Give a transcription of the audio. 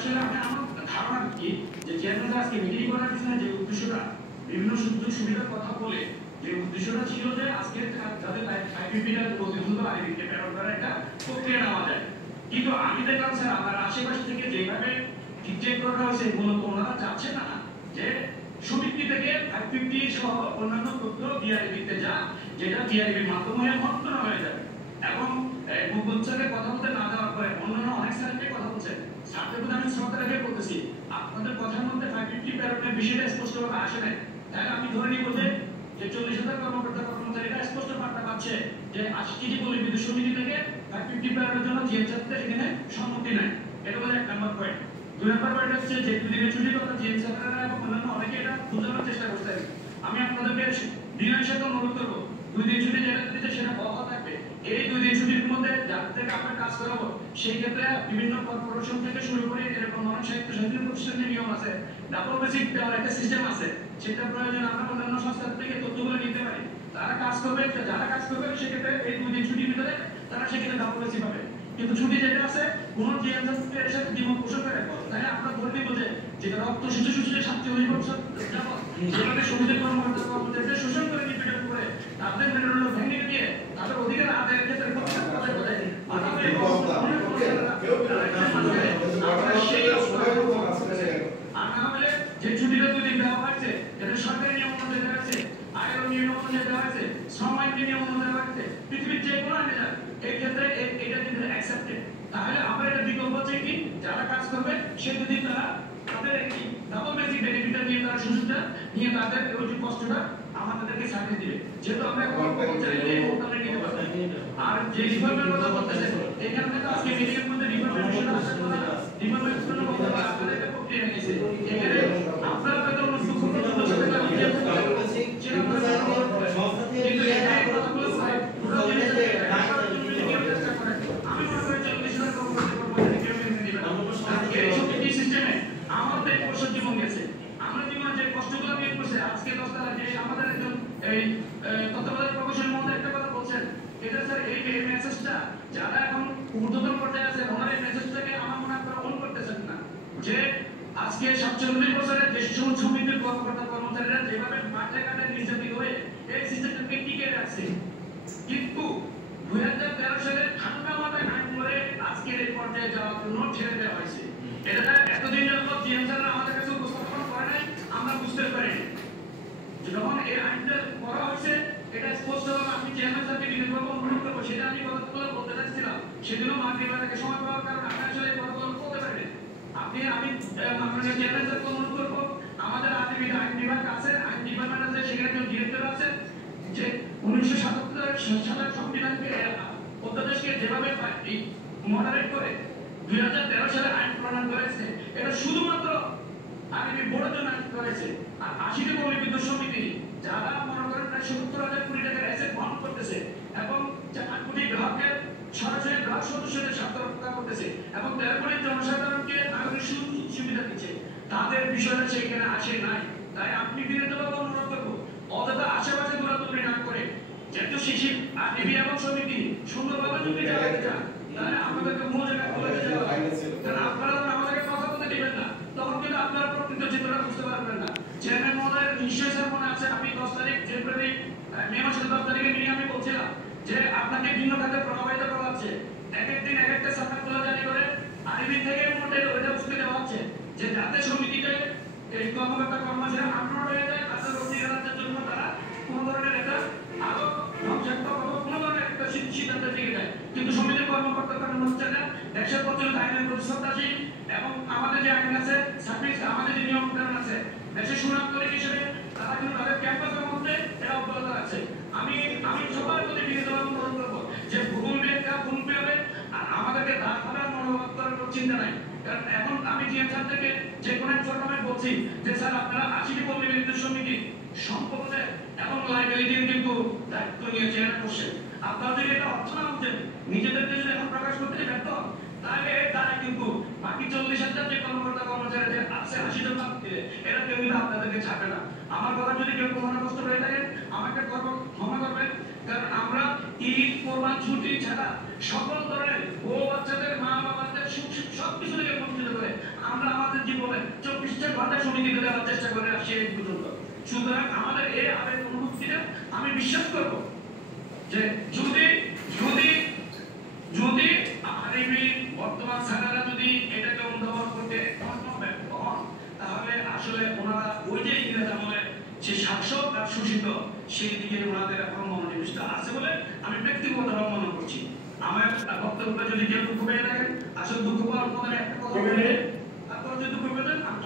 আসলে আমার ধারণা কি যে চেয়ারম্যান আজকে মিটিং করার পিছনে যে উদ্দেশ্যটা বিভিন্ন সুযোগ সুবিধার কথা বলে যে উদ্দেশ্যটা ছিল যে আজকে যাদের আইপিপিটা প্রতিদ্বন্দ্ব আইপিকে প্রেরণ করার একটা প্রক্রিয়া নেওয়া যায়। কিন্তু আমি দেখলাম স্যার আমার আশেপাশ থেকে যেভাবে চেক করা হয়েছে মূলত ওনারা চাচ্ছে না যে সমিতি থেকে 550 সহ অন্যান্য তথ্য বিআরবিতে যা যেটা বিআরবির মাধ্যমে মন্ত্রণ হয়ে যাবে। এবং মুখবচ্চাকে কথা বলতে না দেওয়ার পরে অন্যান্য অনেক স্যারকে কথা বলছেন, স্যারদের প্রতি আমি শ্রদ্ধা রেখে বলতেছি আপনাদের কথার মধ্যে 550 প্যারোটের বিষয়টা স্পষ্টভাবে আসে নাই। তাহলে আমি ধরে নিব যে 40,000 কর্মকর্তা কর্মচারীরা স্পষ্ট বার্তা পাচ্ছে যে 80টি পরিবিদ্যুৎ সমিতি থেকে 550 প্যারোটের জন্য জিএমসারদের এখানে সম্মতি নাই। এটা হলো 1 নম্বর পয়েন্ট। 2 নম্বর পয়েন্ট হচ্ছে যে দুদিনের ছুটির কথা জিএমসাররা এবং অন্যান্য অনেকে এটা বোঝানোর চেষ্টা করতে। আমি আপনাদেরকে বিনয়ের সাথে অনুরোধ করবো 2 দিন ছুটি যেটা দিতে সেটা বহাল থাকবে। এই 2 দিন ছুটির মধ্যে যাদের থেকে আমরা কাজ করাবো সেই ক্ষেত্রে বিভিন্ন কর্পোরেশন থেকে শুরু করে এরকম অনেক স্বায়ত্তশাসিত প্রতিষ্ঠানের নিয়ম আছে, ডাবল বেসিক দেওয়ার একটা সিস্টেম আছে, সেটা প্রয়োজন আমরা অন্যান্য সংস্থা থেকে তথ্যগুলো নিতে পারি। তারা কাজ করবে, যারা কাজ করবে সেক্ষেত্রে এই 2 দিন ছুটির ভিতরে তারা সেখানে ডাবল বেসিক পাবে। কিন্তু ছুটি যেটা আছে কোন জিএমসার এর সাথে দ্বিমত পোষণ করে তাহলে আমরা ধরে নিব যে যেটা রক্ত শিশু শিশুদের 47% যাবত যেভাবে সমিতির কর্মকর্তা কর্মচারীদের শোষণ করে নিপীড়ন করে তাদের মেরুদণ্ড ভেঙে দিয়ে তাদের অধিকার আদায়ের ক্ষেত্রে যে ছুটিটা 2 দিন দেওয়া হয়েছে এটা সরকারি নিয়ম অনুযায়ী দেওয়া হয়েছে, আইন নিয়ম অনুযায়ী দেওয়া হয়েছে, শ্রম আইন নিয়ম অনুযায়ী দেওয়া হয়েছে, পৃথিবীর যে কোনো আইনে এই ক্ষেত্রে এটা কিন্তু অ্যাকসেপ্টেড। তাহলে আমরা এটা বিকল্প হচ্ছে কি যারা কাজ করবে সে যদি তারা তাদের কি ডাবল বেসিক বেনিফিটটা নিয়ে তারা সুযোগটা নিয়ে তাদের ওই যে কষ্টটা আমাদেরকে সাথে দিবে, যেহেতু আমরা আর যে রিফর্মের কথা বলতেছে এখানে তো আজকে মিটিংয়ের মধ্যে রিফর্মের বিষয়টা আসার কথা, রিফর্মের জন্য বলতে পারে আপনাদের একটা প্রক্রিয়া নিয়েছে এখানে আপনারা হয়তো অন্য সুখবর সাথে কিন্তু এই কথাগুলো আমি মনে করি 40,000 কর্মচারী সিস্টেমে আমাদের বছর জীবন গেছে, আমরা জীবনে যে কষ্টগুলো নিয়ে করছে আজকে 10 তারিখ যে আমাদের একজন এই তত্ত্বাবধায়ক প্রকৌশলীর মধ্যে একটা কথা বলছেন এটা স্যার এই মেসেজটা যারা এখন ঊর্ধ্বতন পর্যায়ে আছে ওনারা এই মেসেজটাকে আমার মনে হয় অন করতেছেন না যে আজকে 47 বছরের যে সমস্ত সমিতির কর্মকর্তা কর্মচারীরা যেভাবে মাঠে ঘাটে নির্যাতিত হয়ে এই সিস্টেমটাকে টিকে রাখছে, কিন্তু 2013 সালে ঠান্ডা মাথায় আইন করে আজকের এই পর্যায়ে যাওয়ার জন্য ছেড়ে দেওয়া হয়েছে। এটা এতদিন যাবত জিএমসাররা আমাদের কাছে উপস্থাপন করে নাই, আমরা বুঝতে পারিনি। যখন এই আইনটা করা হয়েছে এটা স্পষ্টভাবে আমি চেয়ারম্যান স্যারকে বিনীতভাবে অনুরোধ করবো, সেটা আমি কথাগুলো বলতে চাচ্ছিলাম, সেজন্য মাতৃভাষাকে সময় পাওয়ার কারণে আপনি আসলে এই কথাগুলো বলতে পারেন। আমি আপনাকে চেয়ারম্যান স্যারকে অনুরোধ করবো আমাদের আইন বিভাগ আছে, আইন ডিপার্টমেন্ট আছে, সেখানে একজন ডিরেক্টর আছে যে 1977 সালের সংবিধানকে অধ্যাদেশকে যেভাবে মডারেট করে 2013 সালে আইন প্রণয়ন করেছে এটা শুধুমাত্র আইনি বোর্ডের জন্য আইন করেছে। আর 80টি পল্লী বিদ্যুৎ সমিতি যারা মনে করেন প্রায় 70,000 কোটি টাকার অ্যাসেট বহন করতেছে এবং 4 কোটি গ্রাহকের সরাসরি গ্রাহক সদস্যদের স্বার্থ রক্ষা করতেছে এবং 13 কোটি জনসাধারণকে নাগরিক সুবিধা দিচ্ছে, তাদের বিষয়টা সেখানে আসে নাই। তাই আপনি বিনীতভাবে অনুরোধ করবো অযথা আশেপাশে দৌড়াদৌড়ি না করে যেহেতু শিশির আইবি এবং সমিতি সুন্দরভাবে যদি চালাতে চান তাহলে আমাদেরকে মূল জায়গায় বলে দিতে হবে, কারণ আপনারা আমাদেরকে কথা বলতে দিবেন না তখন কিন্তু আপনারা প্রকৃত চিত্রটা বুঝতে পারবেন না। চেয়ারম্যান মহোদয়ের নিশ্চয়ই স্যার মনে আছে আমি 10 তারিখ ফেব্রুয়ারি মে মাসের 10 তারিখে মিটিং আমি বলছিলাম যে আপনাকে ভিন্ন খাতে প্রভাবিত করা হচ্ছে, এক একদিন এক একটা সার্কুলার জারি করে আইবি থেকে মোটে ওইটা বুঝতে দেওয়া হচ্ছে যে যাতে সমিতিতে এই কর্মকর্তা কর্মচারীরা আন্দোলন হয়ে যায় তাদের অধিকারের জন্য তারা কোনো ধরনের একটা আরো ধ্বংসাত্মক কোনো ধরনের একটা সিদ্ধান্তের দিকে যায়, কিন্তু সমিতির কর্মকর্তা কর্মচারীরা দেশের প্রচলিত আইনের প্রতি শ্রদ্ধাশীল এবং আমাদের যে আইন আছে সার্ভিস আমাদের যে নিয়ম কানুন আছে দেশের সুনাগরিক হিসেবে তারা কিন্তু তাদের ক্যাম্পাসের মধ্যে এটা অব্যাহত আছে। আমি সবার প্রতি বিনীতভাবে অনুরোধ করবো যে ভুল ব্যাখ্যা ভুল পেবে আর আমাদেরকে দাঁড় করার মনোভাব করার কোনো চিন্তা নাই, কারণ এখন আমি জিএমসার থেকে যে কোনো এক ফোরামে বলছি যে স্যার আপনারা 80টি পল্লী বিদ্যুৎ সমিতি সম্পদের এবং লাইবিলিটির কিন্তু দায়িত্ব নিয়ে চেয়ারে বসেন, আপনারা যদি এটা অর্থ না বুঝেন নিজেদেরকে যদি এখন প্রকাশ করতে ব্যর্থ হন তাহলে তারা কিন্তু বাকি 40,000 যে কর্মকর্তা কর্মচারী যে আছে 80 জন দিলে এরা কেউ কিন্তু আপনাদেরকে ছাড়বে না। আমার কথা যদি কেউ কখনো কষ্ট হয়ে থাকেন আমাকে ক্ষমা করবেন, কারণ আমরা ঈদ কোরবান ছুটি ছাড়া সকল ধরনের ও বাচ্চাদের মা বাবাদের সুখ সব কিছু থেকে বঞ্চিত করে আমরা আমাদের জীবনে 24টা ঘন্টা সমিতিকে দেওয়ার চেষ্টা করে আসছে এই পর্যন্ত। সুতরাং আমাদের এই আবেগ অনুভূতিটা আমি বিশ্বাস করব যে যদি যদি যদি আরবি বর্তমান স্যারেরা যদি এটাকে অনুধাবন করতে ব্যর্থ হন, তাহলে আসলে ওনারা ওই যে ইংরেজ আমলে সে শাসক আর শোষিত সেই দিকে ওনাদের এখন মনোনিবেশটা আছে বলে আমি ব্যক্তিগতভাবে মনে করছি। আমার বক্তব্যটা যদি কেউ দুঃখ পেয়ে থাকেন, আসলে দুঃখ পাওয়ার মতো একটা কথা বলে তারপর যদি দুঃখ পেতেন, আমি